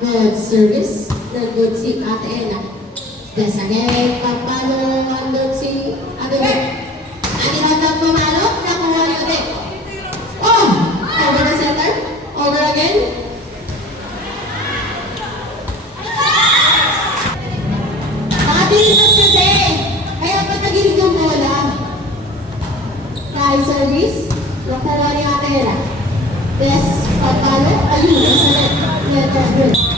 Good service. Nandun si Ate Ella. Yes, again, papalo nandun si Ate Ella. Ate Ella pumalo, nakuha niyo ulit. Oh! Over the center. Over again. Nakatilipas kasi. Kaya patagilid yung bola. High service. Nakuha ni Ate Ella. Yes, papalo. Ayun, nasa net. Net of good.